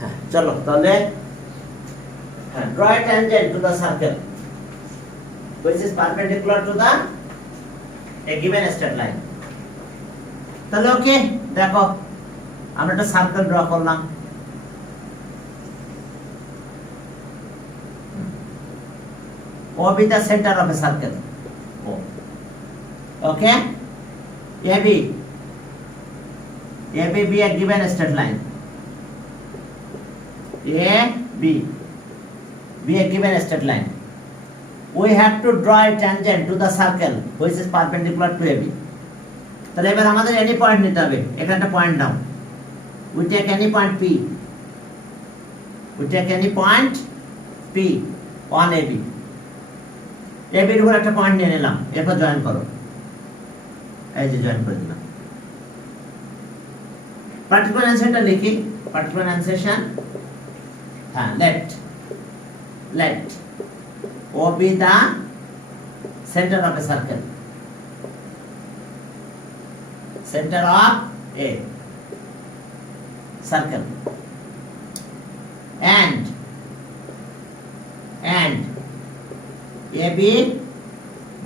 হ্যাঁ চলো তাহলে হ্যাঁ draw a tangent to the circle which is perpendicular to the a given straight line. তাহলে ওকে দেখো আমরা একটা সার্কেল ড্র করলাম। O be the center of a circle. O. Okay? AB be a given straight line. AB be a given straight line. We have to draw a tangent to the circle which is perpendicular to AB. তাহলে এবার আমাদের any point নিতে হবে। এখানে একটা point now. We take any point P. We take any point P on AB. AB এর উপর একটা পয়েন্ট নিয়ে নিলাম, এরপর জয়েন করো। এই যে জয়েন করে দিলাম। পার্টিকুলার অ্যান্সারটা লিখি। পার্টিকুলার অ্যান্সার হ্যাঁ let O be the center of a circle. Center of a circle. And AB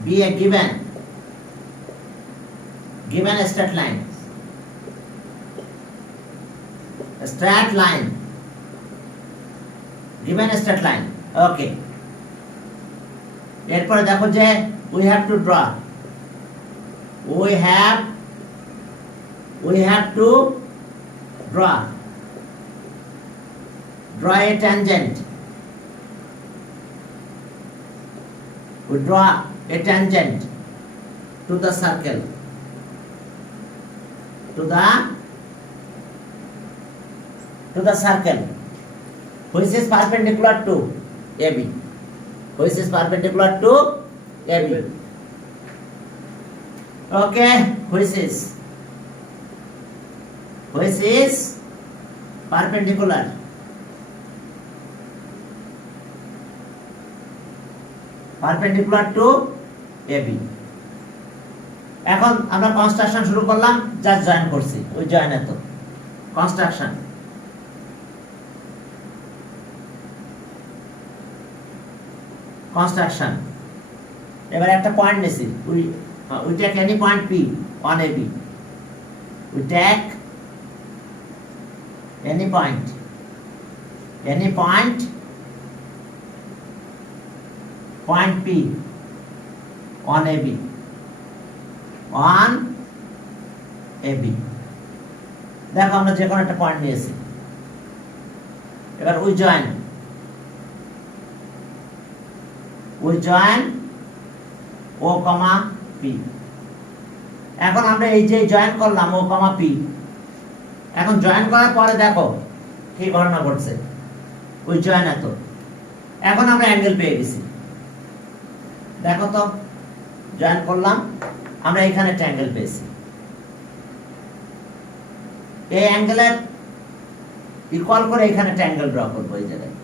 be a given straight line. A straight line. Given a straight line. Okay. এরপরে দেখো যে we have to draw. We have to draw a tangent. We draw a tangent to the circle. To the circle which is perpendicular to AB. Which is perpendicular to AB. Okay, which is perpendicular to AB. এখন আমরা construction শুরু করলাম, just join করছি, ওই join এত construction. এবার একটা point নিছি, we take any point P on AB. We take any point P on AB. দেখো আমরা যে কোনো একটা পয়েন্ট নিয়েছি। এবার we join O, P. এখন আমরা এই যে জয়েন করলাম O, P। এখন জয়েন করার পরে দেখো কি ঘটনা ঘটছে। ওই জয়েন এত, এখন আমরা অ্যাঙ্গেল পেয়ে গেছি। দেখো তো জয়েন করলাম, আমরা এখানে একটা অ্যাঙ্গেল পেয়েছি। এই অ্যাঙ্গেলের ইকুয়াল করে এখানে একটা অ্যাঙ্গেল ড্র করবো, এই জায়গায়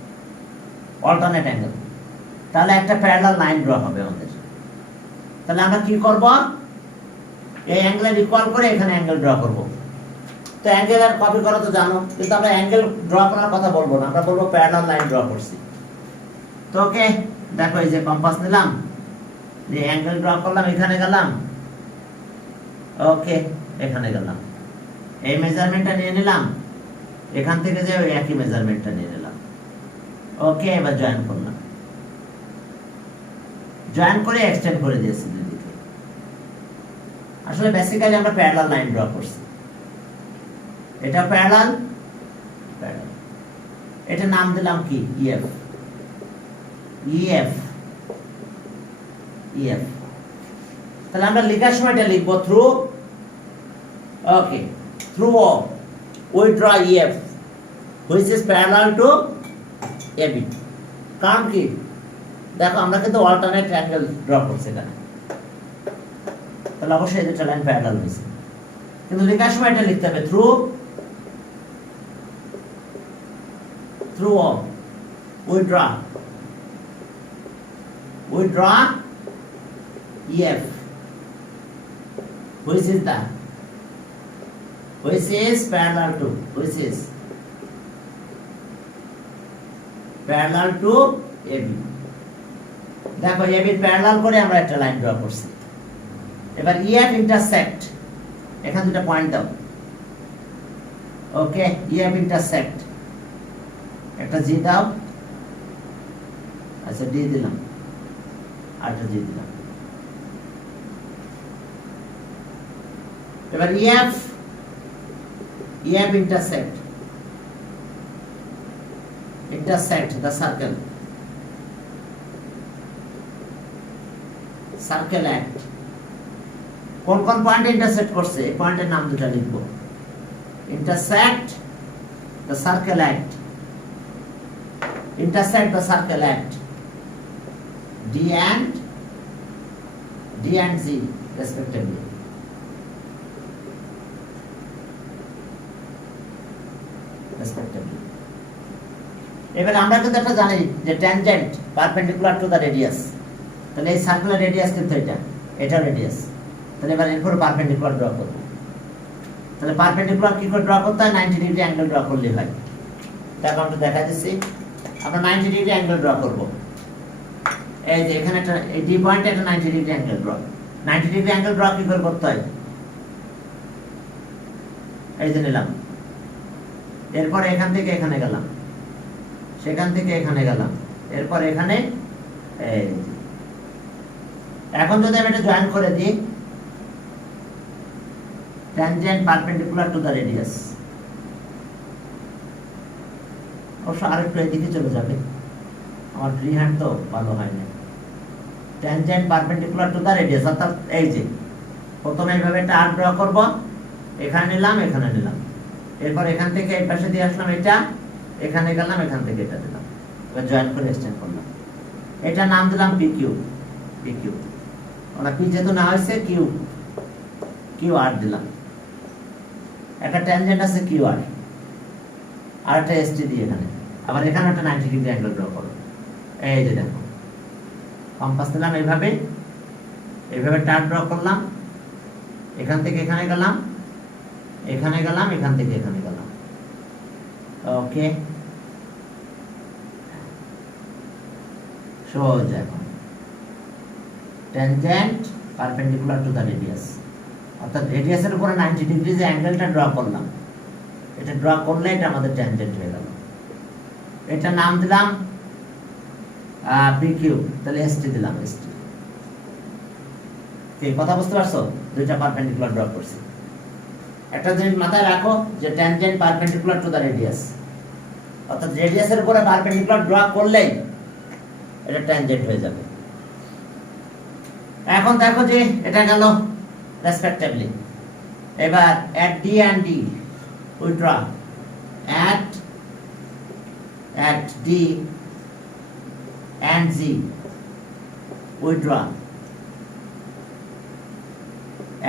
অল্টারনেট অ্যাঙ্গেল। তাহলে একটা প্যারালাল লাইন ড্র হবে আমাদের। তাহলে আমরা কি করব, এই অ্যাঙ্গেলের ইকুয়াল করে এখানে অ্যাঙ্গেল ড্র করব। তো অ্যাঙ্গেল আর কপি করা তো জানো, কিন্তু আমরা অ্যাঙ্গেল ড্র করার কথা বলবো না, আমরা বলবো প্যারালাল লাইন ড্র করছি। তো ওকে দেখো এই যে কম্পাস নিলাম, যে অ্যাঙ্গেল ড্র করলাম, এখানে গেলাম, ওকে এখানে গেলাম, এই মেজারমেন্টটা নিয়ে নিলাম, এখান থেকে যে ওই একই মেজারমেন্টটা নিয়ে নিলাম। ওকে এবার জয়েন করলাম, জয়েন করে এক্সটেন্ড করে দিয়েছি দুই দিকে। আসলে বেসিক্যালি আমরা প্যারালাল লাইন ড্র করছি। এটা প্যারালাল, এটা নাম দিলাম কি EF। তাহলে আমরা লেখার সময় এটা লিখবো through, okay through we draw EF which is parallel to AB। কারণ কি দেখো আমরা কিন্তু অল্টারনেট অ্যাঙ্গেল ড্র করছি এখানে, তাহলে অবশ্যই এই দুটো লাইন প্যারালাল হয়েছে। কিন্তু লেখার সময় এটা লিখতে হবে through we draw EF which is parallel to parallel to AB. দেখো এবি প্যারালাল করে আমরা একটা লাইন ড্র করছি। এবার ইএফ ইন্টারসেক্ট, এখানে দুটো পয়েন্ট দাও। ওকে, ইএফ ইন্টারসেক্ট, একটা জি দাও, আচ্ছা ডি দিলাম, আর একটা জি দিলাম। এবার EF intersect the circle act। কোন কোন পয়েন্টে ইন্টারসেক্ট করছে এই পয়েন্টের নাম দুটো লিখবো। intersect the circle act, intersect the circle act, D and Z respectively। এবার আমরা কিন্তু একটা জানি যে tangent perpendicular to the radius, তাহলে এই সার্কুলার রেডিয়াস কিন্তু এটা রেডিয়াস, তাহলে এবার এর উপরে পারপেন্ডিকুলার ড্র করব। তাহলে পারপেন্ডিকুলার কি করে ড্র করতে হয়? 90 ডিগ্রি অ্যাঙ্গেল ড্র করলে হয়। দেখো আমরা দেখা দিচ্ছি, আমরা 90 ডিগ্রি অ্যাঙ্গেল ড্র করব। এই যে এখানে একটা এই ডি পয়েন্টে একটা 90 degree angle draw. 90 degree angle draw কি করে করতে হয়? এই যে নিলাম, এরপর এখান থেকে এখানে গেলাম, সেখান থেকে এখানে গেলাম, এরপর এখানে। এখন যদি আমি এটা জয়েন করে দিই, tangent perpendicular to the radius, অবশ্য আরেকটু এদিকে চলে যাবে, আমার ফ্রি হ্যান্ড তো ভালো হয় না। Tangent perpendicular to the radius, অর্থাৎ এই যে প্রথমে এইভাবে একটা আর্ক ড্র করব, এখানে নিলাম, এখানে নিলাম, এরপর এখান থেকে এই পাশে দিয়ে আসলাম, এটা এখানে গেলাম, এখান থেকে এটা দিলাম, এবার জয়েন করে এক্সটেন্ড করলাম। এটা নাম দিলাম পিকিউ। ওরা পি যেহেতু না হয়েছে কিউ আর দিলাম। একটা ট্যানজেন্ট আছে কিউ আর, আর একটা এসটি দিয়ে এখানে, আবার এখানে একটা 90 ডিগ্রি অ্যাঙ্গেল ড্র করো। এই যে দেখো, কম্পাস দিলাম, এইভাবে টার্ন ড্র করলাম, এখান থেকে এখানে গেলাম, এখানে গেলাম, এখান থেকে এখানে গেলাম। ওকে, সোজা এখন tangent perpendicular to the radius, অর্থাৎ রেডিয়াসের উপরে 90 ডিগ্রি যে অ্যাঙ্গেলটা ড্র করলাম, এটা ড্র করলে এটা আমাদের ট্যানজেন্ট হয়ে গেল। এটা নাম দিলাম পিকিউ, তাহলে এসটি দিলাম, এসটি। কি কথা বুঝতে পারছো? দুইটা পারপেন্ডিকুলার ড্র করছি। একটা জিনিস মাথায় রাখো যে tangent perpendicular to the radius, অর্থাৎ রেডিয়াসের উপরে পারপেন্ডিকুলার ড্র করলেই এটা ট্যানজেন্ট হয়ে যাবে। এখন দেখো যে এটা গেল রেসপেক্টিভলি। এবার at D and D we draw at D and Z we draw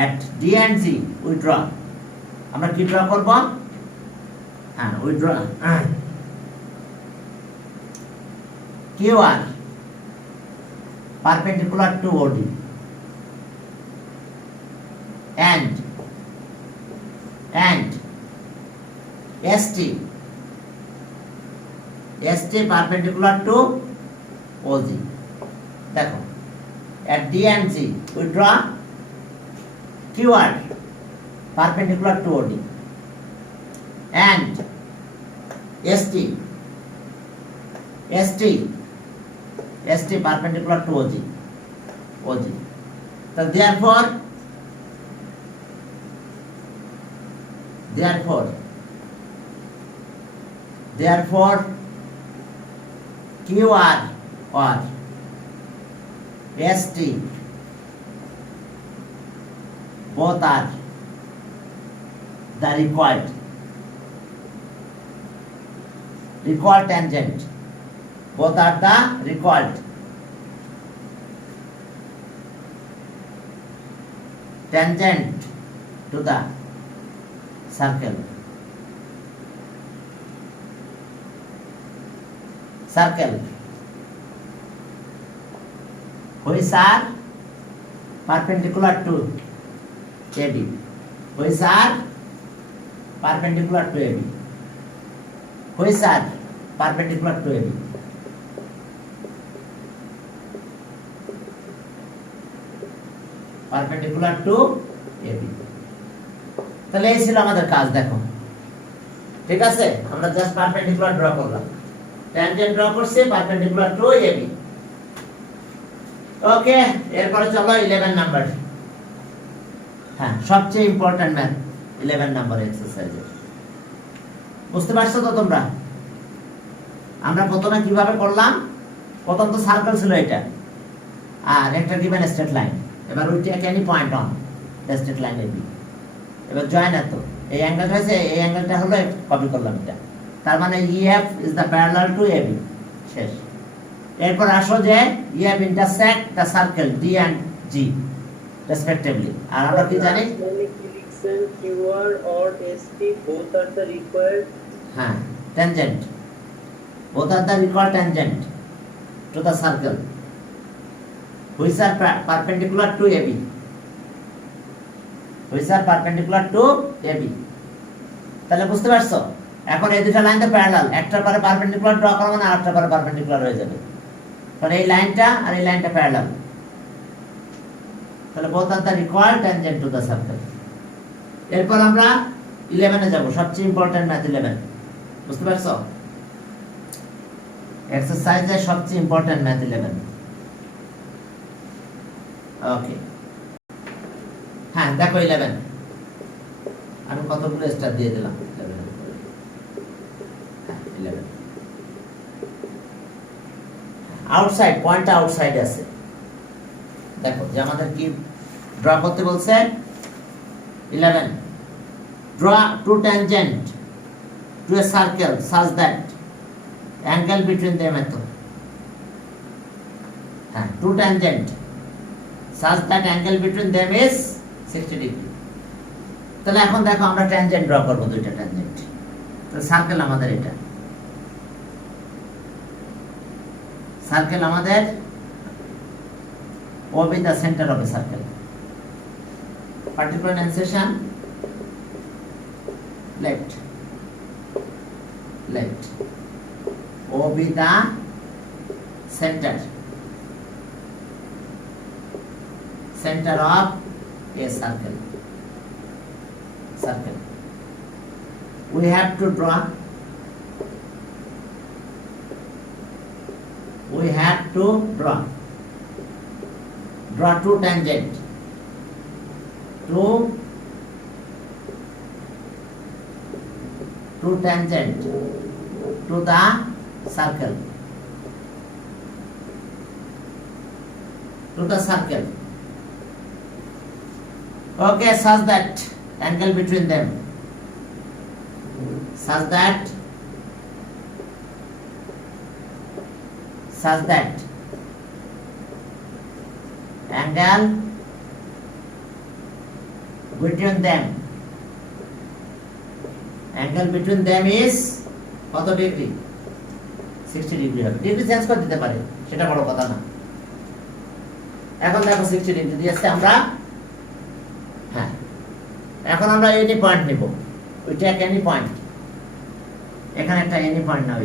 at D and Z we draw। আমরা কি ড্র করব? হ্যাঁ, we draw QR perpendicular to OD and ST perpendicular to OG। দেখো at D and G we draw QR perpendicular to OD and ST perpendicular to OG। So therefore QR or ST both are the required tangent, both are the required tangent to the circle which are perpendicular to AD, which are perpendicular to AD, which are perpendicular to AD। Perpendicular to AB. তাহলে এই ছিল আমাদের কাজ, দেখো ঠিক আছে, আমরা just perpendicular draw করলাম, ট্যানজেন্ট ড্র করছি পারপেন্ডিকুলার টু এবি। ওকে, এরপরে চলো 11 নাম্বার, হ্যাঁ সবচেয়ে ইম্পর্টেন্ট ম্যাথ 11 নাম্বার এক্সারসাইজের। বুঝতে পারছো তো তোমরা? আমরা প্রথমে কিভাবে করলাম, প্রথম তো সার্কেল ছিল এটা, আর একটা গিভেন স্ট্রেট লাইন, এবার উইটা ক্যানি point on the straight line AB, এবার জয়েন এত এই অ্যাঙ্গেল হয়েছে, এই অ্যাঙ্গেলটা হলো কপি করলাম এটা, তার মানে EF is the parallel to AB, শেষ। এরপর আসো যে EF intersect the circle D and G respectively, আর আমরা কি জানি QR or ST both are the required, হ্যাঁ tangent, both are the required tangent to the circle which are perpendicular to AB, which are perpendicular to AB। তাহলে বুঝতে পারছো? এখন এই দুটো লাইন তো প্যারালাল, একটার পরে পারপেন্ডিকুলার ড্র করা মানে আরেকটার পরে পারপেন্ডিকুলার হয়ে যাবে, কারণ এই লাইনটা আর এই লাইনটা প্যারালাল। তাহলে both are the required tangent to the circle। এরপর আমরা 11 এ যাব, সবচেয়ে ইম্পর্টেন্ট ম্যাথ 11, বুঝতে পারছো? এক্সারসাইজের সবচেয়ে ইম্পর্টেন্ট ম্যাথ 11। ওকে, হ্যাঁ দেখো 11, আমি কতগুলো স্টার দিয়ে দিলাম 11 এর উপরে, হ্যাঁ 11 আউটসাইড, পয়েন্টটা আউটসাইডে আছে। দেখো যে আমাদের কি ড্র করতে বলছে, 11 draw two tangent to a circle such that angle between them এত, হ্যাঁ two tangent such that angle between them is 60 degree। তাহলে এখন দেখো আমরা ট্যানজেন্ট ড্র করব, দুইটা ট্যানজেন্ট, তাহলে সার্কেল আমাদের এটা, সার্কেল আমাদের OB the center of a circle, particular insertion left, left, OB the center, center of a circle, circle we have to draw, we have to draw two tangent to tangent to the circle, to the circle, okay, such that angle between them, such that angle between them, angle between them is কত degree, 60 degree হবে। Degree change করে দিতে পারে, সেটা বড় কথা না। এখন দেখো 60 ডিগ্রি দিয়েছে আমরা, হ্যাঁ এখন আমরা এনি পয়েন্ট নিব, ওইটা এক এনি পয়েন্ট, এখানে একটা এনি পয়েন্ট নাও,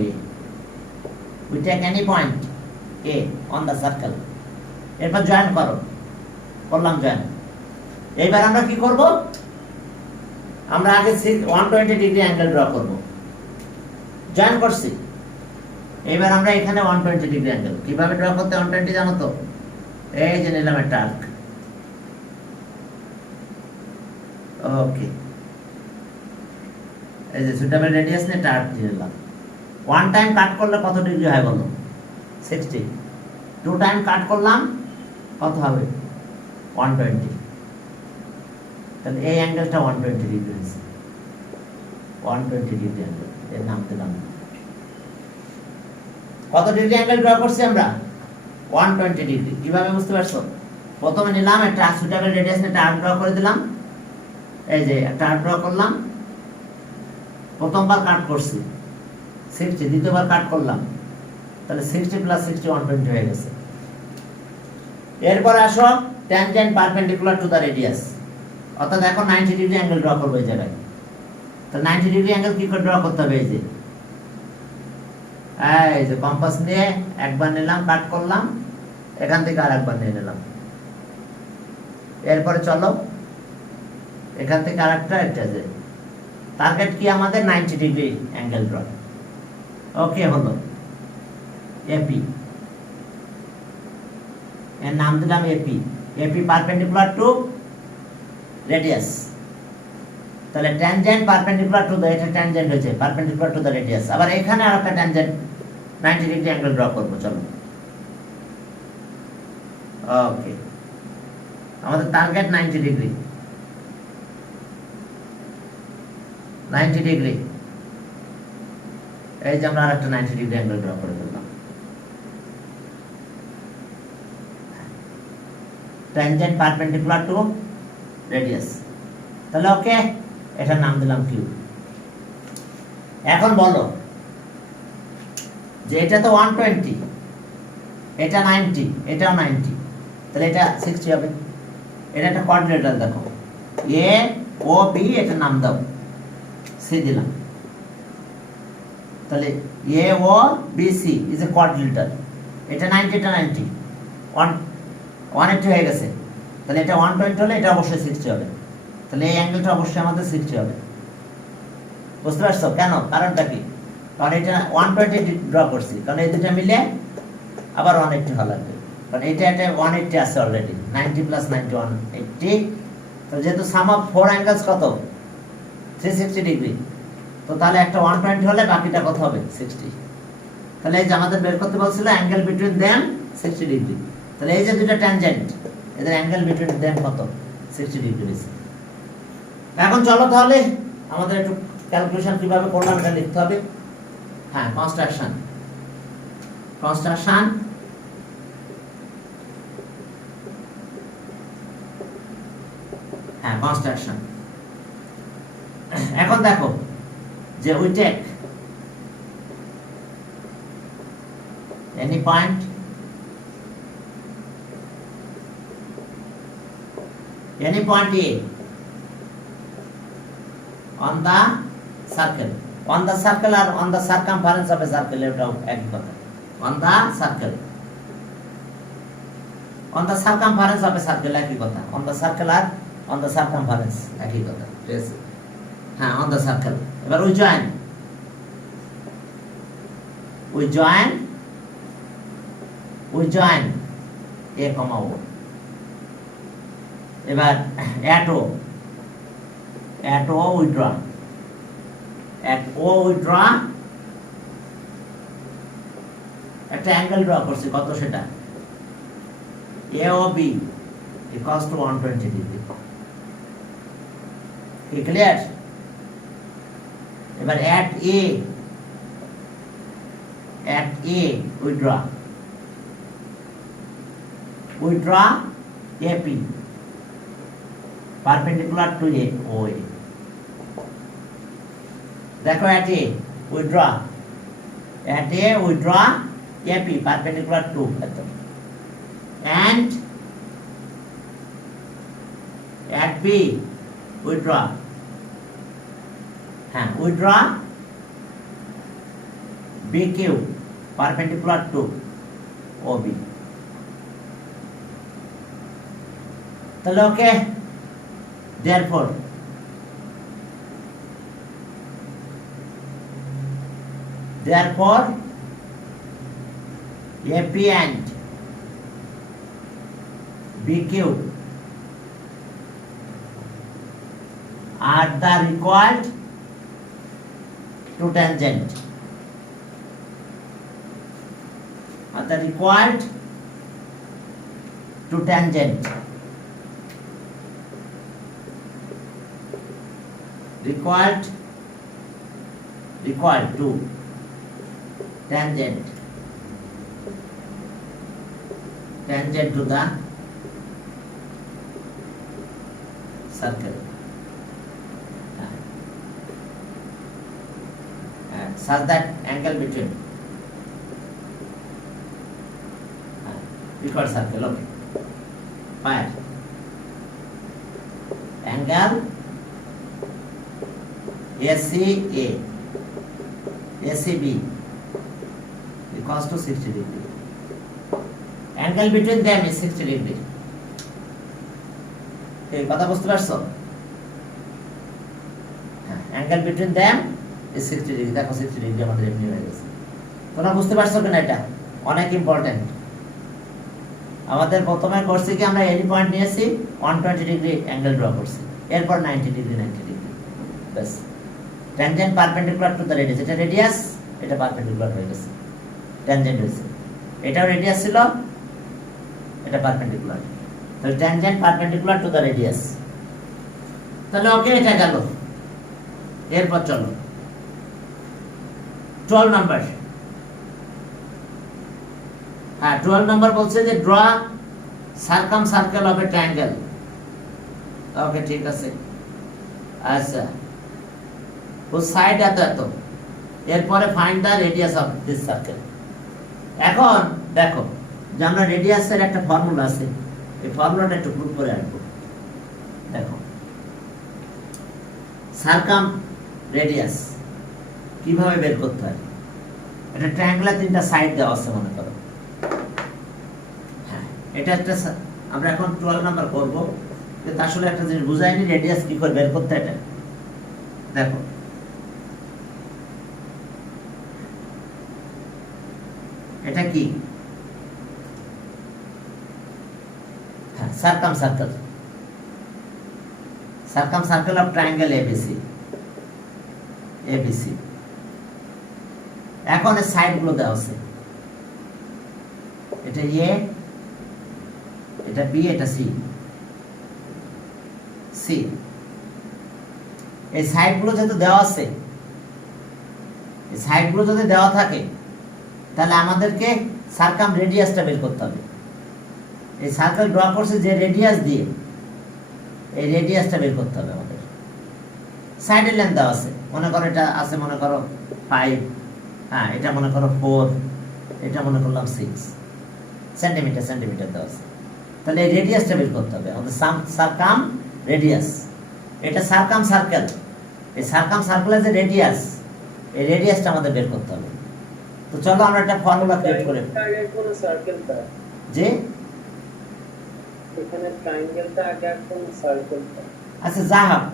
ওইটা এক any point A on the circle, এরপর জয়েন করো, করলাম জয়েন। এইবার আমরা কি করব, আমরা আগে 120 ডিগ্রি অ্যাঙ্গেল ড্র করব, জয়েন করছি। এইবার আমরা এখানে 120 ডিগ্রি অ্যাঙ্গেল কিভাবে ড্র করতে 120 জানো তো, এই যে নিলাম একটা আর্ক, ওকে এই যে সুটেবল রেডিয়াস নিয়ে একটা আর্ক দিয়ে নিলাম। 1 টাইম কাট করলে কত ডিগ্রি হয় বলো, 60। 2 টাইম কাট করলাম কত হবে, 120। তাহলে এই অ্যাঙ্গেলটা 120 ডিগ্রি হয়েছে, 120 ডিগ্রি অ্যাঙ্গেল, এর নাম দিলাম। কত ডিগ্রি অ্যাঙ্গেল ড্র করছি আমরা, 120 ডিগ্রি। কিভাবে বুঝতে পারছো, প্রথমে নিলাম একটা সুটেবল রেডিয়াস নিয়ে একটা আর্ক ড্র করে দিলাম, এই যে একটা আর্ক ড্র করলাম, প্রথমবার কাট করছি 60, দ্বিতীয়বার কাট করলাম, তাহলে 60 প্লাস 60 120 হয়ে গেছে। এরপর আসো tangent perpendicular to the radius, অর্থাৎ এখন 90 ডিগ্রি অ্যাঙ্গেল ড্র করবো এই জায়গায়। তো 90 ডিগ্রি অ্যাঙ্গেল কি করে ড্র করতে হবে, এই যে কম্পাস নিয়ে একবার নিলাম কাট করলাম, এখান থেকে আর একবার নিয়ে নিলাম, এরপরে চলো এখান থেকে আরেকটা, এটা যে টার্গেট কি আমাদের 90 ডিগ্রি অ্যাঙ্গেল ড্র। ওকে, হলো এপি, এর নাম দিলাম AP. AP perpendicular to radius, তাহলে ট্যানজেন্ট পারপেন্ডিকুলার টু দ্য, এটা ট্যানজেন্ট হয়েছে পারপেন্ডিকুলার টু দ্য রেডিয়াস। আবার এখানে আর একটা ট্যানজেন্ট 90 ডিগ্রি অ্যাঙ্গেল ড্র করবো। চলো, ওকে, আমাদের টার্গেট 90 ডিগ্রি, 90 ডিগ্রি। এই যে আমরা আরেকটা 90 ডিগ্রি অ্যাঙ্গেল ড্র করে ফেললাম। ট্যানজেন্ট পারপেন্ডিকুলার টু রেডিয়াস, তাহলে ওকে, এটার নাম দিলাম কিউ। এখন বলো যে এটা তো 120, এটা 90, এটাও 90, তাহলে এটা 60 হবে। এটা একটা কোয়াড্রিলেটারাল, দেখো এ ও বি, এটা নাম দাও সি দিলাম। তাহলে A O B C is a quadrilateral. এটা 90, এটা 90, 180 হয়ে গেছে। তাহলে এটা 120 হলে এটা অবশ্যই 60 হবে। তাহলে এই অ্যাঙ্গেলটা অবশ্যই আমাদের 60 হবে। বুঝতে পারছো কেন? কারণটা কি? কারণ এটা 120 ড্র করছি, কারণ এই দুটো মিলে আবার 180 হওয়া লাগবে। কারণ এটা 180 আছে অলরেডি, 90 প্লাস 90 180। তো যেহেতু সাম অফ 4 অ্যাঙ্গেলস কত? 360 ডিগ্রি। তো তাহলে একটা 120 হলে বাকিটা কত হবে? 60। তাহলে এই যে আমাদের বের করতে বলছিল অ্যাঙ্গেল বিটুইন দেম 60 ডিগ্রি। তাহলে এই যে দুটো ট্যানজেন্ট, এদের অ্যাঙ্গেল বিটুইন দেম কত? 60 ডিগ্রি। এখন চলো তাহলে আমাদের একটু ক্যালকুলেশন কিভাবে করলাম এটা লিখতে হবে। হ্যাঁ, কনস্ট্রাকশন, কনস্ট্রাকশন হ্যাঁ কনস্ট্রাকশন। এখন দেখো যে we take any point A on the circle, on the circle or on the circumference of a circle, এটাও একই কথা। on the circle, on the circumference of a circle একই কথা। on the circle R on the circumference একই কথা। হ্যাঁ, on the circle। এবার we join A, O। এবার at O we draw, একটা অ্যাঙ্গেল ড্র করছি, কত সেটা? AOB equals to 120 degree. কি ক্লিয়ার? এবার at A we draw AP perpendicular to OA। দেখো at A we draw AP perpendicular to, and at B we draw BQ perpendicular to OB। তাহলে ওকে, therefore AP and BQ are the required to tangent, required to tangent to the circle, such that angle between required circle, okay, fine, angle ACB equals to 60 degree. Angle between them is 60 degree. এই কথা বুঝতে পারছো? হ্যাঁ, angle between them is 60 degree. দেখো 60 degree আমাদের এমনি হয়ে গেছে। তোমরা বুঝতে পারছো কিনা? এটা অনেক ইম্পর্টেন্ট। আমাদের প্রথমে করছি কি, আমরা এনি পয়েন্ট নিয়েছি, 120 ডিগ্রি অ্যাঙ্গেল ড্র করছি, এরপর 90 ডিগ্রি 90 ডিগ্রি, ব্যাস। Tangent perpendicular to the radius, এটা রেডিয়াস, এটা পারপেন্ডিকুলার হয়ে গেছে, ট্যানজেন্ট হয়েছে। এটাও রেডিয়াস ছিল, এটা পারপেন্ডিকুলার, তাহলে tangent perpendicular to the radius. তাহলে ওকে, এটা গেল। এরপর চলো 12 নাম্বার। হ্যাঁ, 12 নাম্বার বলছে যে draw circumcircle of a triangle. Okay, ঠিক আছে। আচ্ছা, ও সাইড এত এত, এরপরে find the radius of this circle. এখন দেখো যে আমরা রেডিয়াসের একটা ফর্মুলা আছে, এই ফর্মুলাটা একটু গ্রুপ করে আনবো। দেখো, সার্কাম রেডিয়াস কিভাবে বের করতে হয়। এটা ট্রায়াঙ্গেলের 3টা সাইড দেওয়া আছে মনে করো। হ্যাঁ, এটা একটা আমরা এখন 12 নাম্বার করব, কিন্তু আসলে একটা জিনিস বুঝাইনি, রেডিয়াস কি করে বের করতে। এটা দেখো, এটা কি? হ্যাঁ, circum circle, circum circle of triangle ABC, ABC. এখন এর সাইড গুলো দেওয়া আছে, এটা এ, এটা বি, এটা সি, সি। এই সাইড গুলো যেহেতু দেওয়া আছে, এই সাইড গুলো যদি দেওয়া থাকে, তাহলে আমাদেরকে সার্কাম রেডিয়াসটা বের করতে হবে। এই সার্কেল ড্র করছে যে রেডিয়াস দিয়ে, এই রেডিয়াসটা বের করতে হবে আমাদের। সাইডের লেন্থ দেওয়া আছে, মনে করো এটা আছে, মনে করো 5, হ্যাঁ, এটা মনে করো 4, এটা মনে করলাম 6 সেন্টিমিটার, সেন্টিমিটার দেওয়া আছে। তাহলে এই রেডিয়াসটা বের করতে হবে আমাদের, সার্কাম রেডিয়াস। এটা সার্কাম সার্কেল, এই সার্কাম সার্কেলের যে রেডিয়াস, এই রেডিয়াসটা আমাদের বের করতে হবে। তো চলো আমরা একটা ফর্মুলা ক্রিয়েট করে, আগে কোন সার্কেলটা, যে এখানে ট্রায়াঙ্গেলটা আগে কোন সার্কেলটা। আচ্ছা, যা হোক,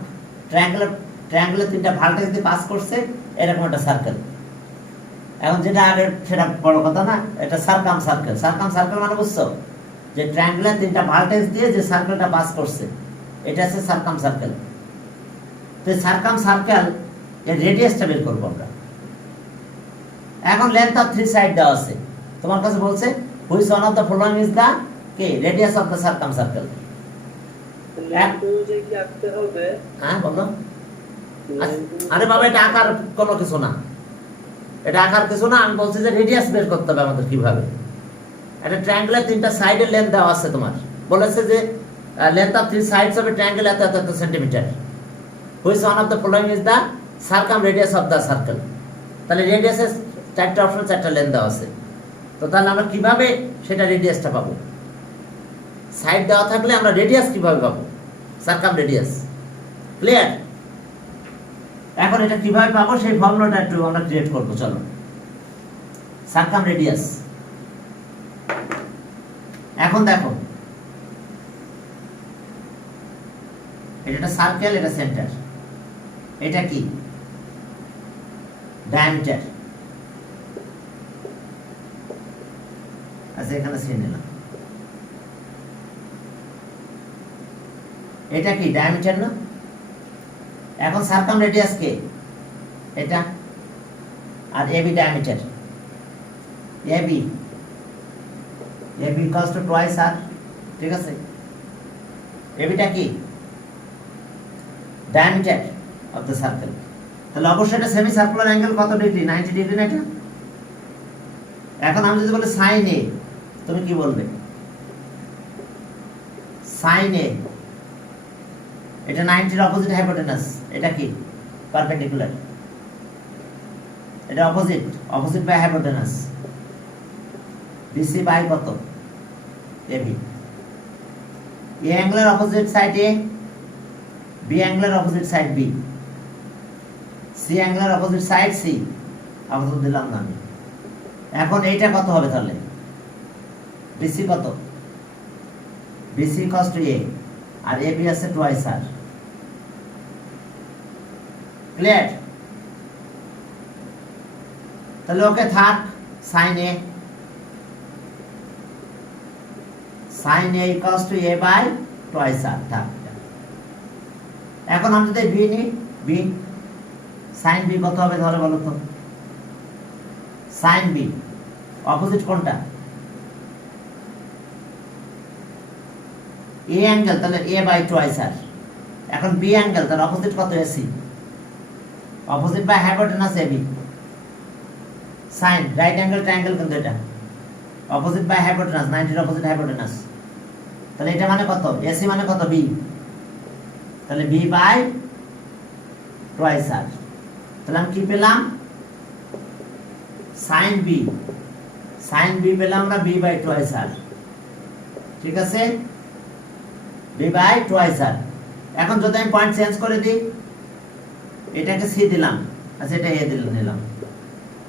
ট্রায়াঙ্গেলের 3টা ভার্টেক্স দিয়ে পাস করছে, এরকম একটা সার্কেল। এখন যেটা আগে সেটা বড় কথা না, এটা সার্কাম সার্কেল। সার্কাম সার্কেল মানে বুঝছো, যে ট্রায়াঙ্গেলের 3টা ভার্টেক্স দিয়ে যে সার্কেলটা পাস করছে, এটা হচ্ছে সার্কাম সার্কেল। তো সার্কাম সার্কেল এর রেডিয়াসটা বের করবো আমরা। এখন লেন্থ অফ 3 সাইড দেওয়া আছে, তোমার কাছে বলছে which one of the following is the K radius of the circum circle. Length অনুযায়ী কি আঁকতে হবে? হ্যাঁ, বলো। আরে বাবা, এটা আকার কোনো কিছু না, এটা আকার কিছু না। আমি বলছি যে রেডিয়াস বের করতে হবে আমাদের। কিভাবে? একটা ট্রায়াঙ্গেলের 3টা সাইডের লেন্থ দেওয়া আছে, তোমার বলেছে যে length of 3 sides of a triangle এত এত এত centimetre, which one of the following is the circum radius of the circle. তাহলে রেডিয়াসের 4টা অপশন, 4টা লেন্থ দেওয়া আছে। তো তাহলে আমরা কিভাবে সেটা রেডিয়াসটা পাবো? সাইড দেওয়া থাকলে আমরা রেডিয়াস কিভাবে পাবো? Circum radius. ক্লিয়ার? এখন এটা কিভাবে পাবো সেই ফর্মুলাটা একটু আমরা ক্রিয়েট করবো। চলো, সার্কাম রেডিয়াস। এখন দেখো, এটা সার্কেল, এটা সেন্টার, এটা কি? ডায়ামিটার। আচ্ছা, এখানে সি নিলাম, এটা কি? ডায়ামিটার না? এখন সার্কাম রেডিয়াস কে? এটা। আর AB diameter, AB equals to twice R. ঠিক আছে, এবিটা কি? Diameter of the circle. তাহলে অবশ্যই এটা সেমি সার্কুলার অ্যাঙ্গেল কত ডিগ্রি? 90 ডিগ্রি না এটা? এখন আমি যদি বলি সাইন এ, তুমি কি বলবে? সাইন এ, এটা 90 এর অপোজিট হাইপোটেনাস। এটা কি? পারপেন্ডিকুলার। এটা opposite, opposite by hypotenuse. BC by কত? এবি। এ অ্যাঙ্গেলের অপোজিট সাইড এ, বি অ্যাঙ্গেলের অপোজিট সাইড বি, সি অ্যাঙ্গেলের অপোজিট সাইড সি। আপাতত দিলাম না আমি। এখন এইটা কত হবে তাহলে? বিসি কত? BC equals to A. আর এবি আছে টোয়াইস আর। ক্লিয়ার? তাহলে ওকে থাক sine A, sine A equals to A by twice R থাক। এখন আমরা যদি বি নিই, বি সাইন বি কত হবে তাহলে বলো তো? সাইন বি অপোজিট কোনটা? এ অ্যাঙ্গেল, তাহলে এ বাই টোয়াইস আর। এখন বি অ্যাঙ্গেল, তাহলে অপোজিট কত? AC, opposite by hypotenuse AB. Sine right angle triangle, কিন্তু এটা অপোজিট বাই হাইপোটেনাস, 90 এর অপোজিট হাইপোটেনাস। তাহলে এটা মানে কত? এসি মানে কত? বি। তাহলে বি বাই টোয়াইস আর। তাহলে আমি কি পেলাম? সাইন বি, সাইন বি পেলাম আমরা বি বাই টোয়াইস আর। ঠিক আছে, বি বাই টোয়াইস আর। এখন যদি আমি পয়েন্ট চেঞ্জ করে দিই, এটাকে সি দিলাম, আচ্ছা এটা এ নিলাম,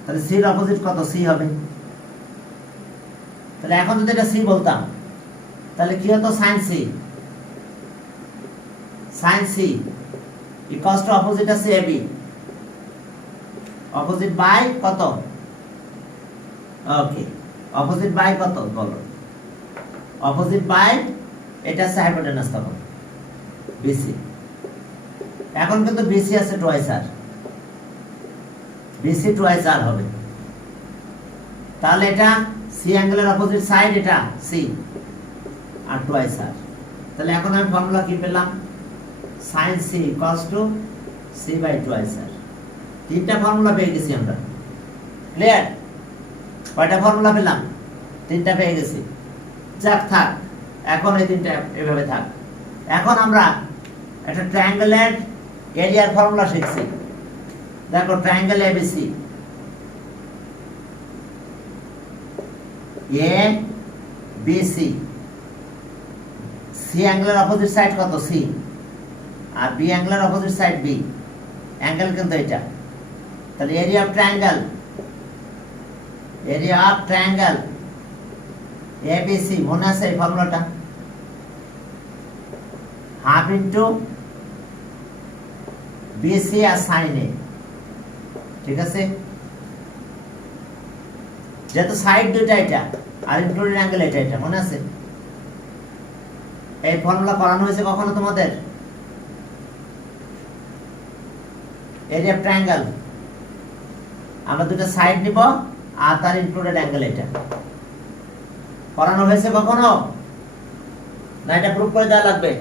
তাহলে সির অপোজিট কত? সি হবে। তাহলে এখন যদি এটা সি বলতাম, তাহলে কি হতো? Sine C, sine C equals to opposite আছে এবি, অপোজিট বাই কত? ওকে, অপোজিট বাই কত বলো? অপোজিট বাই এটা আছে হাইপোটেনাস, তখন বিসি। এখন কিন্তু বিসি আছে twice R, BC twice R হবে। তাহলে এটা সি অ্যাঙ্গেলের অপোজিট সাইড, এটা সি আর টোয়াইস আর। তাহলে এখন আমি ফর্মুলা কি পেলাম? Sine C equals to C by twice R. তিনটা ফর্মুলা পেয়ে গেছি আমরা। ক্লিয়ার? কয়টা ফর্মুলা পেলাম? তিনটা পেয়ে গেছি। যাক থাক, এখন এই তিনটা এভাবে থাক। এখন আমরা একটা ট্রায়াঙ্গেলের এরিয়ার ফর্মুলা শিখছি। দেখো triangle ABC, A B C, C অ্যাঙ্গেলের অপোজিট সাইড কত? সি, আর বি অ্যাঙ্গেলের অপোজিট সাইড বি, অ্যাঙ্গেল কিন্তু এটা। তাহলে area of triangle, area of triangle ABC, মনে আছে এই ফর্মুলাটা? হাফ ইন্টু বিসি আর সাইন এ। ঠিক আছে, যেহেতু সাইড দুইটা এটা আর ইনক্লুডেড অ্যাঙ্গেল এটা, এটা মনে আছে? এই ফর্মুলা করানো হয়েছে কখনো তোমাদের? এরিয়া অফ ট্রায়াঙ্গেল আমরা দুটো সাইড নিব আর তার ইনক্লুডেড অ্যাঙ্গেল এটা, করানো হয়েছে কখনো? না এটা প্রুফ করে দেওয়া লাগবে?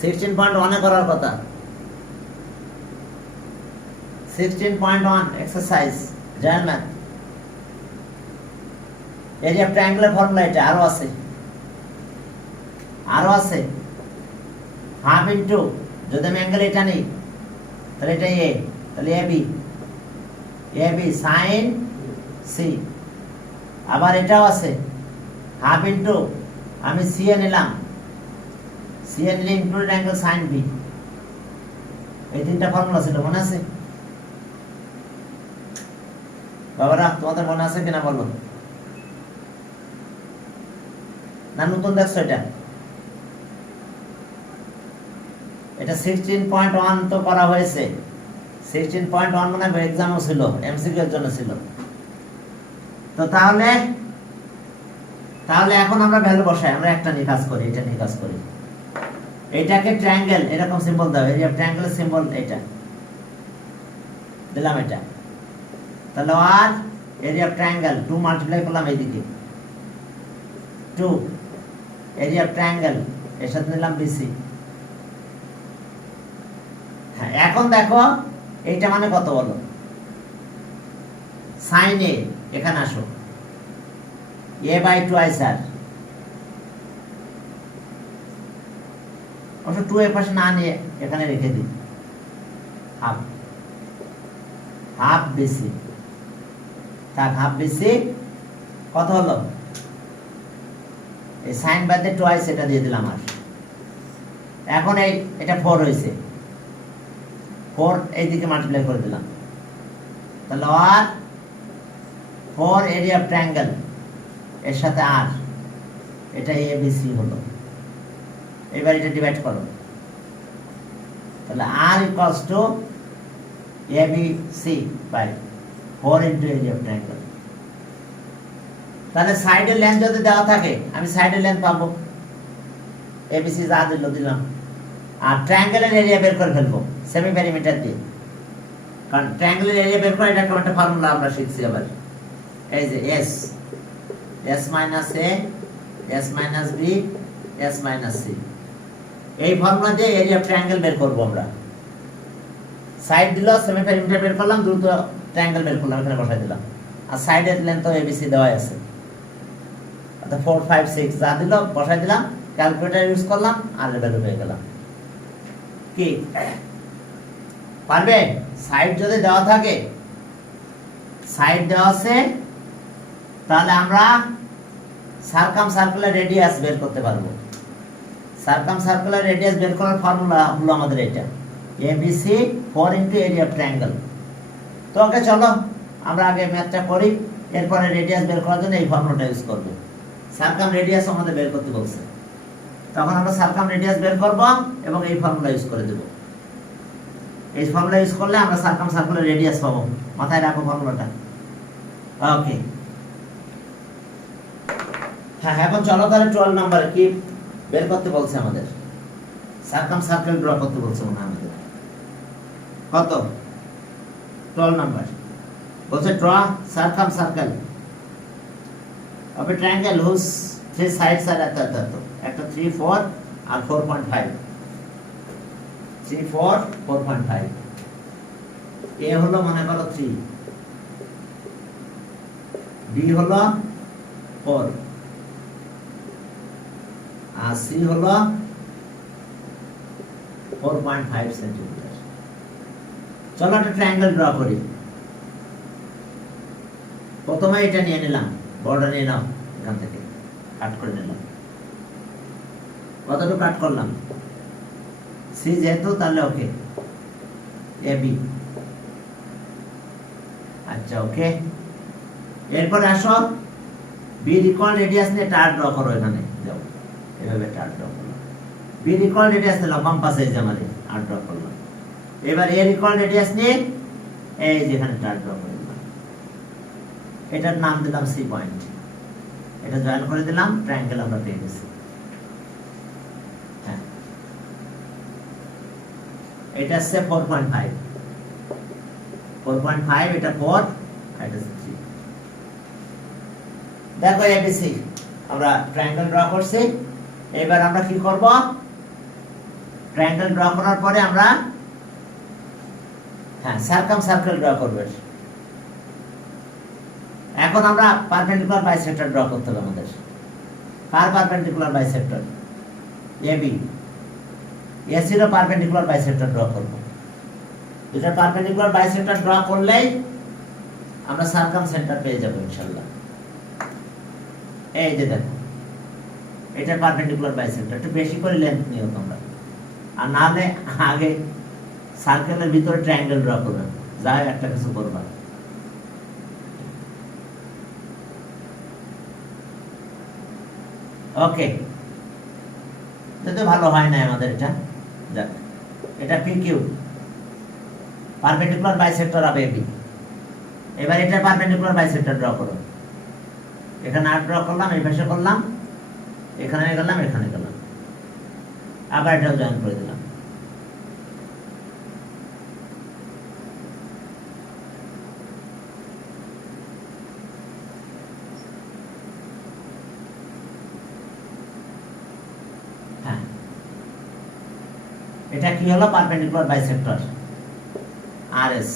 16.1 এ করার কথা। 16.1 exercise general math. Area of ট্রায়াঙ্গেলের ফর্মুলা এটা, আরো আছে, আরো আছে। হাফ ইন্টু, যদি আমি অ্যাঙ্গেল এটা নেই তাহলে এটা এ, তাহলে এবি, এবি সাইন সি। আবার এটাও আছে, হাফ ইন্টু আমি সি এ নিলাম, সি এ নিলে ইনক্লুডেড অ্যাঙ্গেল সাইন বি। এই তিনটা ফর্মুলা ছিল, মনে আছে? বাবারা তোমাদের মনে আছে কিনা বলো? না নতুন দেখছো এটা? এটা 16.1 তো করা হয়েছে। 16.1 মানে এক্সামও ছিল, এমসিকিউ এর জন্য ছিল। তো তাহলে এখন আমরা ভ্যালু বসাই, আমরা একটা নিয়ে কাজ করি, এটা নিয়ে কাজ করি। এটাকে ট্রায়াঙ্গেল এরকম সিম্বল দাও, এরিয়া ট্রায়াঙ্গেলের সিম্বল এটা দিলাম, এটা। তাহলে আর এরিয়া ট্রায়াঙ্গেল 2 মাল্টিপ্লাই করলাম এইদিকে 2, এরিয়া ট্রায়াঙ্গেল এর সাথে নিলাম বিসি। হ্যাঁ, এখন দেখো এইটা মানে কত বলো? সাইন এ, এখানে আসো, এ বাই টোয়াইস আর। অবশ্য 2 এর পাশে না নিয়ে এখানে রেখে দিই, হাফ, হাফ বিসি থাক। হাফ বিসি কত হলো? এই সাইন বাদে টোয়াইস এটা দিয়ে দিলাম। আর এখন এই এটা 4 হয়েছে, 4 এইদিকে মাল্টিপ্লাই করে দিলাম। তাহলে আর 4 এরিয়া অফ ট্রায়াঙ্গেল এর সাথে আর এটা এবিসি হলো। এবার এটা ডিভাইড করো, তাহলে R equals to ABC by 4 into area of triangle. তাহলে সাইডের লেন্থ যদি দেওয়া থাকে আমি সাইডের লেন্থ পাবো, এবিসি যা দিলাম, আর ট্রায়াঙ্গেলের এরিয়া বের করে ফেলবো সেমি পেরিমিটার দিয়ে, কারণ ট্রায়াঙ্গেলের এরিয়া বের করে এটা একটা ফর্মুলা আমরা শিখছি আবার, এই যে S S minus A S minus B S minus C, এই ফর্মুলা দিয়ে এরিয়া অফ ট্রায়াঙ্গেল বের করবো আমরা। সাইড দিল সেমি পেরিমিটার বের করলাম, দ্রুত ট্রায়াঙ্গেল বের করলাম, এখানে বসাই দিলাম, আর সাইডের লেন্থ তো এবিসি দেওয়া আছে, অর্থাৎ 4 5 6 যা দিল বসাই দিলাম, ক্যালকুলেটর ইউজ করলাম আর ভ্যালু পেয়ে গেলাম। কি পারবে? সাইড যদি দেওয়া থাকে, সাইড দেওয়া আছে, তাহলে আমরা সার্কাম সার্কুলার রেডিয়াস বের করতে পারবো। সার্কাম সার্কুলার রেডিয়াস বের করার ফর্মুলা হলো আমাদের এটা, ABC 4 into area of triangle. তো ওকে চলো আমরা আগে ম্যাথটা করি, এরপরে রেডিয়াস বের করার জন্য এই ফর্মুলাটা ইউজ করব। সার্কাম রেডিয়াস আমাদের বের করতে বলছে, তখন আমরা সার্কাম রেডিয়াস বের করব এবং এই ফর্মুলা ইউজ করে দেব। এই ফর্মুলা ইউজ করলে আমরা সার্কাম সার্কুলার রেডিয়াস পাবো, মাথায় রাখো ফর্মুলাটা। ওকে, হ্যাঁ এখন চলো তাহলে 12 নম্বরে কি বের করতে বলছে আমাদের, সার্কাম সার্কেল ড্র করতে বলছে মনে হয় আমাদের। কত? 12 নাম্বার বলছে draw circumcircle of a triangle whose 3 sides are এত একটা 3 4 আর 4.5, 3 4 4.5। এ হলো মনে করো 3, বি হলো 4 আর সি হলো 4.5 সেন্টিমিটার। চলো একটা ট্রায়াঙ্গেল ড্র করি। প্রথমে এটা নিয়ে নিলাম, বর্ডার নিয়ে নাও, এখান থেকে কাট করে নিলাম। কতটুকু কাট করলাম? সি যেহেতু তাহলে ওকে, এ বি, আচ্ছা ওকে। এরপরে আসো বি রিকল রেডিয়াস নিয়ে টার ড্র করো, এখানে যাও এভাবে টার ড্র করলাম, বি রিকল রেডিয়াস নিলাম কম্পাসে যে আমাদের আর ড্র করলাম। এবার এ রিকল রেডিয়াস নিয়ে এই যেখানে টার ড্র করে দিলাম, এটার নাম দিলাম সি পয়েন্ট, এটা জয়েন করে দিলাম, ট্রায়াঙ্গেল আমরা পেয়ে গেছি। হ্যাঁ এটা হচ্ছে 4.5, 4.5, এটা 4, এটা 3। দেখো এবিসি আমরা ট্রায়াঙ্গেল ড্র করছি। এবার আমরা কি করব, ট্রায়াঙ্গেল ড্র করার পরে আমরা হ্যাঁ সার্কাম সার্কেল ড্র করব। এখন আমরা পারপেন্ডিকুলার বাইসেক্টর ড্র করতে হবে আমাদের। কার পারপেন্ডিকুলার বাইসেক্টর? এবি, এসির পারপেন্ডিকুলার বাইসেক্টর ড্র করব। এটা পারপেন্ডিকুলার বাইসেক্টর ড্র করলেই আমরা সার্কাম সেন্টার পেয়ে যাব ইনশাআল্লাহ। এই যে দেখো এটা পারপেন্ডিকুলার বাইসেক্টর, একটু বেশি করে লেন্থ নিও তোমরা, আর না হলে আগে সার্কেলের ভিতরে ট্রায়াঙ্গেল ড্র করবে, যা একটা কিছু করবা। ওকে, এটা ভালো হয় না আমাদের, এটা যাক, এটা P Q perpendicular bisector of AB. এবার এটা পারপেন্ডিকুলার বাইসেক্টর ড্র করো, এখানে আর ড্র করলাম, এই পাশে করলাম, এখানে গেলাম, এখানে গেলাম, আবার এটাও জয়েন করে দিলাম। হ্যাঁ এটা কি হলো, পারপেন্ডিকুলার বাইসেক্টর আরএস।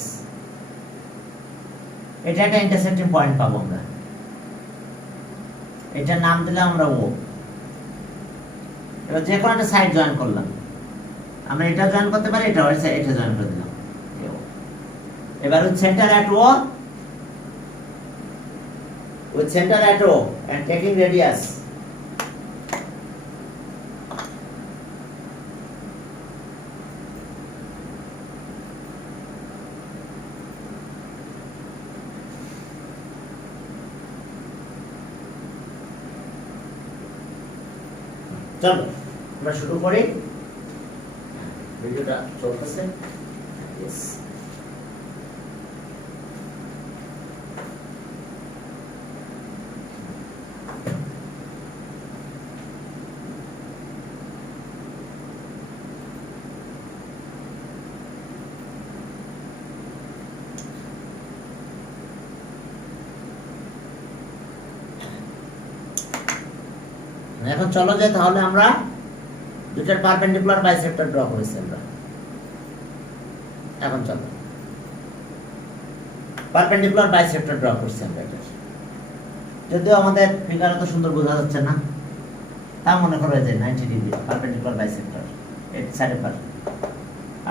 এটা একটা ইন্টারসেক্টিং পয়েন্ট পাবো আমরা, এটার নাম দিলাম আমরা ও। এবার যে কোনো একটা সাইড জয়েন করলাম, আমরা এটা জয়েন করতে পারি, এটা এটা জয়েন করে দিলাম। এবার with centre at O, with centre at O and taking radius চলো আমরা শুরু করি, ভিডিওটা চলতেছে। Yes. এখন চলো যে তাহলে আমরা দুটার পারপেন্ডিকুলার বাইসেক্টর ড্র করেছি আমরা। এখন চলো পারপেন্ডিকুলার বাইসেক্টর ড্র করছি আমরা এটা। যদিও আমাদের ফিগার এত সুন্দর বোঝা যাচ্ছে না, তা মনে করো যে 90 ডিগ্রি পারপেন্ডিকুলার বাইসেক্টর এর সাইডে পার,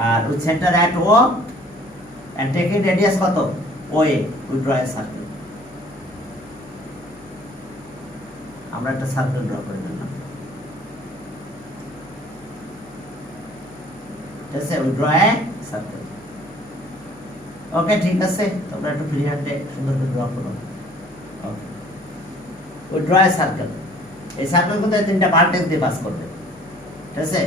আর with centre at O and taking radius কত OA, we draw a circle. আমরা একটা সার্কেল ড্র করে দিলাম, ঠিক আছে, we draw a circle. Okay ঠিক আছে, তোমরা একটু ফ্রি হ্যান্ডে সুন্দর করে ড্র করো। ওকে, উই ড্র এ সার্কেল। এই সার্কেল কিন্তু তিনটা ভার্টেক্স দিয়ে পাস করবে, ঠিক আছে।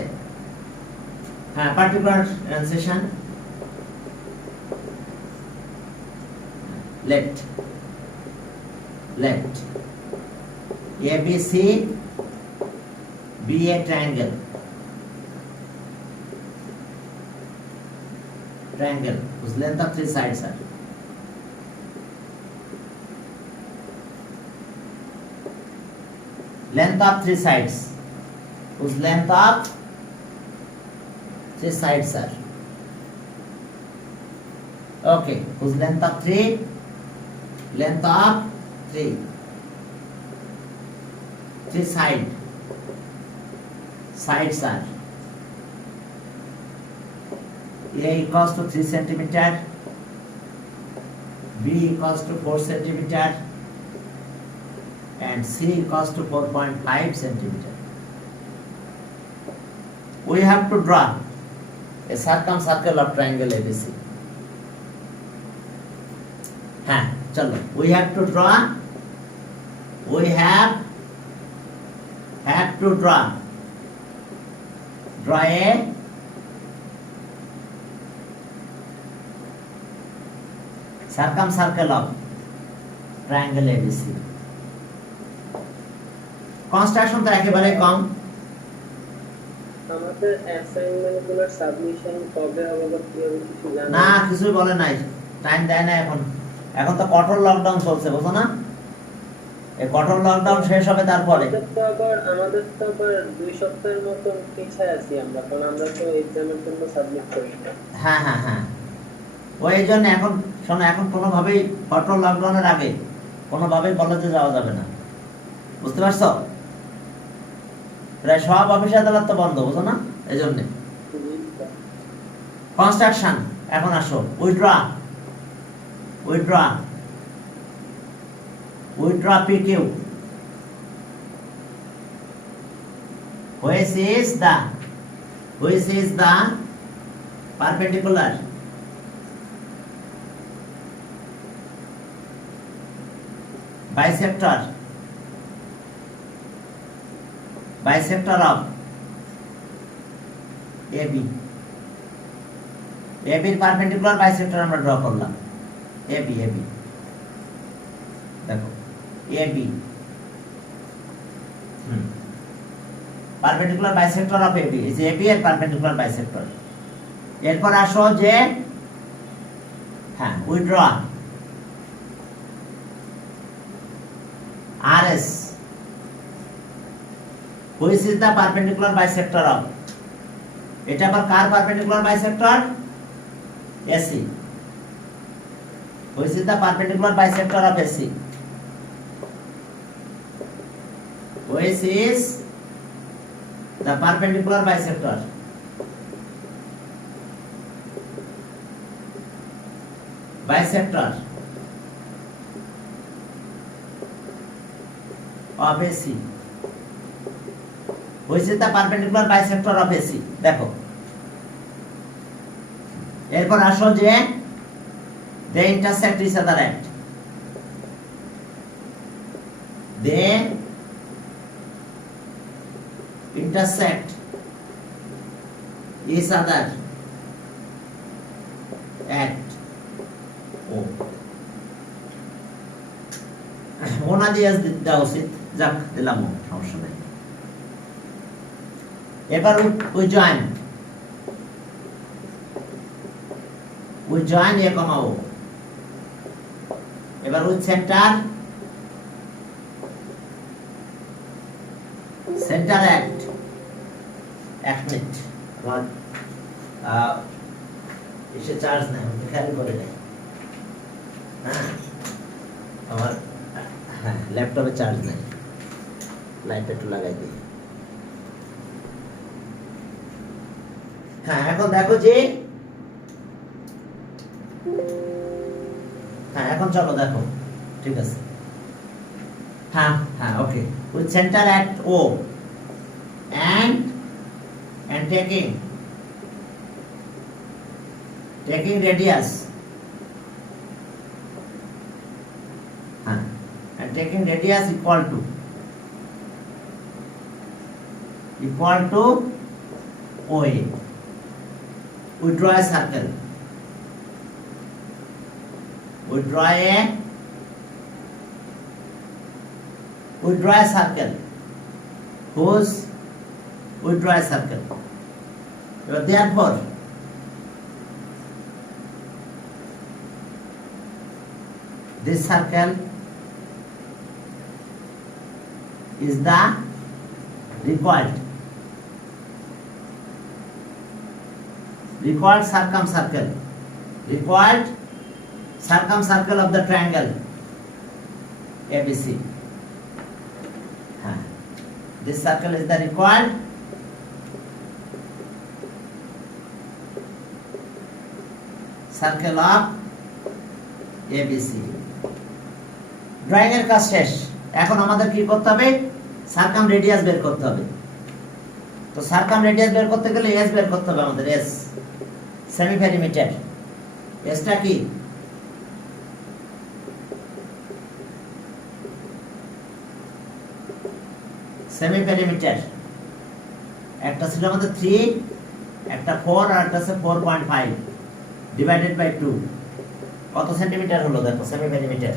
হ্যাঁ, particular translation left left ABC be a triangle whose length of 3 sides are length of 3 sides whose length of 3 sides are okay, whose length of 3 sides are A equals to 3 centimeter, B equals to 4 centimeter, and C equals to 4.5 centimeter. We have to draw a circumcircle of triangle ABC. हाँ, चलो, we have to draw a circumcircle of triangle ABC. Construction তো একেবারে কম। আমাদের অ্যাসাইনমেন্টগুলোর submission কবে হবে বা কি হবে কিছু জানা না, কিছুই বলে নাই, টাইম দেয় না এখন। এখন তো কঠোর লকডাউন চলছে, বুঝো না? এই কঠোর লকডাউন শেষ হবে তারপরে। আমাদের তো আবার 2 সপ্তাহের মতো পিছিয়ে আছি আমরা, কারণ আমরা তো এক্সামের জন্য সাবমিট করি না। হ্যাঁ হ্যাঁ হ্যাঁ, ওই জন্য এখন শোনো, এখন কোনোভাবেই কঠোর লকডাউনের আগে কোনোভাবেই কলেজে যাওয়া যাবে না, বুঝতে পারছো? প্রায় সব অফিস আদালত তো বন্ধ, বুঝো না? এই জন্য কনস্ট্রাকশন। এখন আসো, withdraw PQ, which is the perpendicular bisector of AB এর পারপেন্ডিকুলার বাইসেক্টর আমরা ড্র করলাম। AB দেখো, AB perpendicular bisector of AB, এই যে AB এর পারপেন্ডিকুলার বাইসেক্টর। এরপর আসো যে হ্যাঁ, we draw RS, which is the perpendicular bisector of, এটা আবার কার perpendicular bisector? AC, which is the perpendicular bisector of AC, which is the perpendicular bisector of AC, which is the perpendicular bisector of AC. দেখো, এরপর আসো যে they intersect each other at, they intersect each other at O. ওনা দিয়ে দেওয়া উচিত, যাক দিলাম, সমস্যা নেই। এবার we join A, O. এবার with center at 1 মিনিট, আমার এসে চার্জ নেই, আমি খেয়াল করে নেই। হ্যাঁ, আমার ল্যাপটপে চার্জ নেই, লাইটটা একটু লাগাই দিই। হ্যাঁ, এখন দেখো যে, হ্যাঁ এখন চলো দেখো, ঠিক আছে। হ্যাঁ হ্যাঁ, okay. With centre at O and taking radius, and taking radius equal to OA. We draw a circle. We draw a circle. We draw a circle. Therefore, this circle is the required circumcircle of the triangle ABC. This circle is the required circle of ABC. Drawing এর কাজ শেষ। এখন আমাদের কি করতে হবে? সারকাম radius বের করতে হবে। তো সারকাম রেডিয়াস বের করতে গেলে এস বের করতে হবে আমাদের, এস সেমি পেরিমিটার। এসটা কি? Semi perimeter. একটা ছিল আমাদের 3, একটা 4, আর একটা আছে 4.5 ডিভাইডেড বাই 2। কত সেন্টিমিটার হলো দেখো সেমি পেরিমিটার?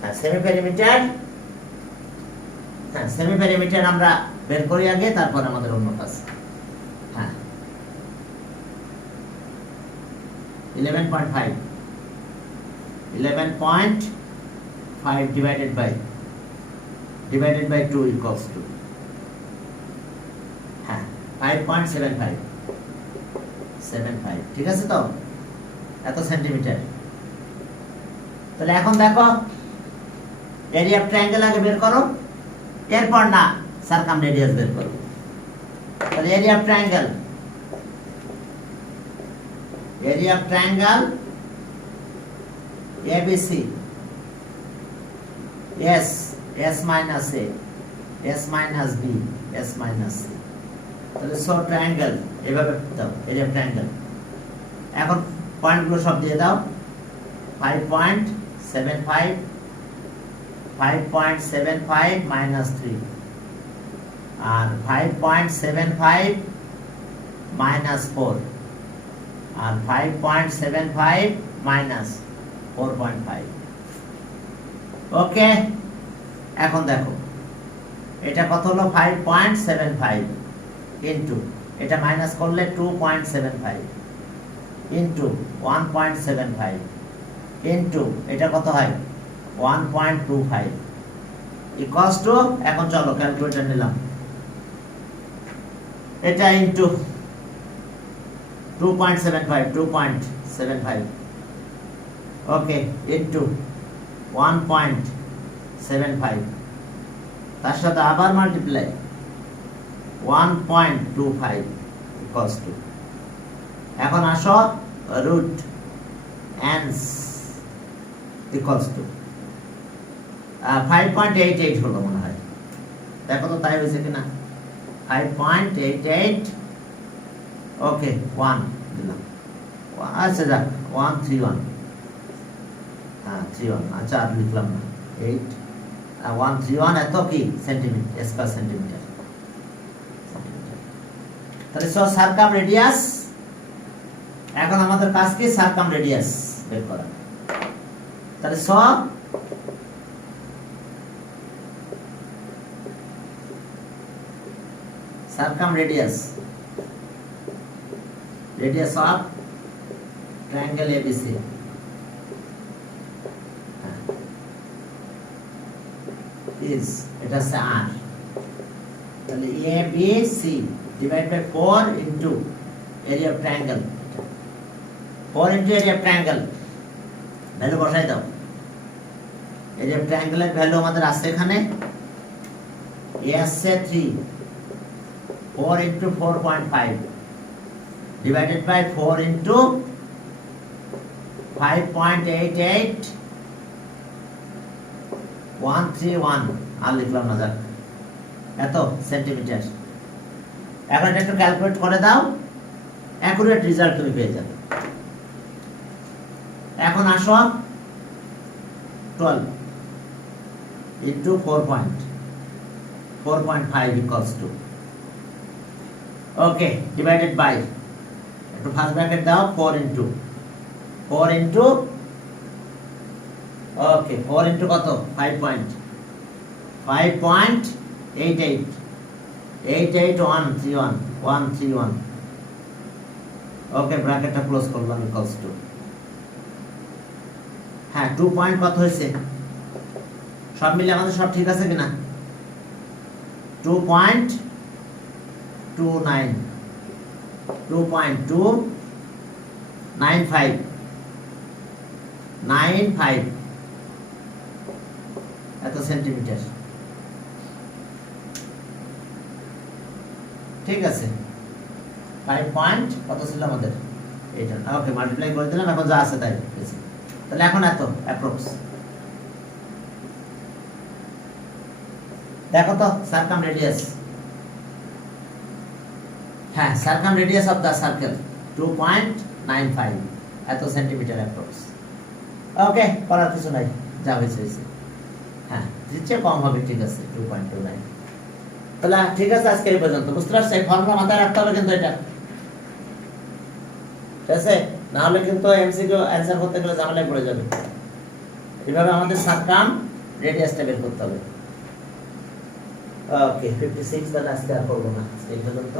হ্যাঁ, সেমি পেরিমিটার। হ্যাঁ, সেমি পেরিমিটার আমরা বের করি আগে, তারপর আমাদের অন্য কাজ। হ্যাঁ, 11.5 divided by 2 equals to 5.75 ঠিক আছে তো? এত সেন্টিমিটার। তাহলে এখন দেখো এরিয়া অফ ট্রায়াঙ্গেল আগে বের করো, এরপর না সারকাম রেডিয়াস বের করো। তাহলে area of triangle ABC, S minus A, S minus B, S minus C। তাহলে সো ট্রায়াঙ্গেল এভাবে দাও, এরিয়া ট্রায়াঙ্গেল। এখন পয়েন্টগুলো সব দিয়ে দাও। 5.75 minus 3 আর 5.75 minus 4 আর 5.75 minus 4.5। ওকে, এখন দেখো এটা কত হলো? 5.75 ইনটু এটা মাইনাস করলে 2.75 ইনটু 1.75 ইনটু এটা কত হয়? 1.25 ইকুয়ালস টু, এখন চলো ক্যালকুলেটর নিলাম, এটা ইনটু 2.75 ওকে ইনটু 1.75 তার সাথে আবার মাল্টিপ্লাই 1.25 ইকুয়ালস টু, এখন আসো রুট অ্যান্স ইকুয়ালস টু 5.88 হলো মনে হয়, দেখো তো তাই হয়েছে কিনা। 5.88 ওকে 1 দিলাম, আচ্ছা যাক 131, হ্যাঁ 31, আচ্ছা আর লিখলাম না 8 131 এত কি সেন্টিমিটার স্কয়ার সেন্টিমিটার। তাহলে সো সারকাম রেডিয়াস, এখন আমাদের কাজ কি সারকাম রেডিয়াস বের করা। তাহলে so circumradius, radius of triangle ABC, is এটা হচ্ছে r, তাহলে ABC divided by 4 into area of triangle, 4 into area of triangle, value বসাই দাও। area of triangle এর ভ্যালু আমাদের আছে এখানে a আছে 3, 4 into 4.5 divided by 4 into 5.88 131 আর লিখলাম না, যাক এত সেন্টিমিটার। এখন এটা একটু ক্যালকুলেট করে দাও, অ্যাকুরেট রেজাল্ট তুমি পেয়ে যাবে। এখন আসো 12 into 4.5 equals to, okay, divided by, একটু ফার্স্ট ব্র্যাকেট দাও, 4 into ওকে 4 into কত 5.88 ওকে, ব্র্যাকেটটা ক্লোজ করলাম, ইকুয়ালস টু, হ্যাঁ 2 পয়েন্ট কত হয়েছে, সব মিলে আমাদের সব ঠিক আছে কিনা, 2.29 2.295 এত সেন্টিমিটার, ঠিক আছে। 5 পয়েন্ট কত ছিল আমাদের এটা, ওকে মাল্টিপ্লাই করে দিলাম, এখন যা আছে তাই লিখেছি। তাহলে এখন এত অ্যাপ্রক্স, দেখো তো সারকাম রেডিয়াস, হ্যাঁ সারকাম রেডিয়াস অফ দা সার্কেল 2.95 এত সেন্টিমিটার অ্যাপ্রক্স। ওকে, করার কিছু নাই, যা হয়েছে হয়েছে, হ্যাঁ দিচ্ছে কম হবে, ঠিক আছে 2.29। তাহলে ঠিক আছে, আজকে এই পর্যন্ত, বুঝতে পারছো? এই ফর্মুলা মাথায় রাখতে হবে কিন্তু এটা, ঠিক আছে, না হলে কিন্তু এমসিকিউ অ্যানসার করতে গেলে ঝামেলায় পড়ে যাবে। এভাবে আমাদের সারকাম রেডিয়াসটা বের করতে হবে। ওকে 56, তাহলে আজকে আর করবো না, এই পর্যন্ত।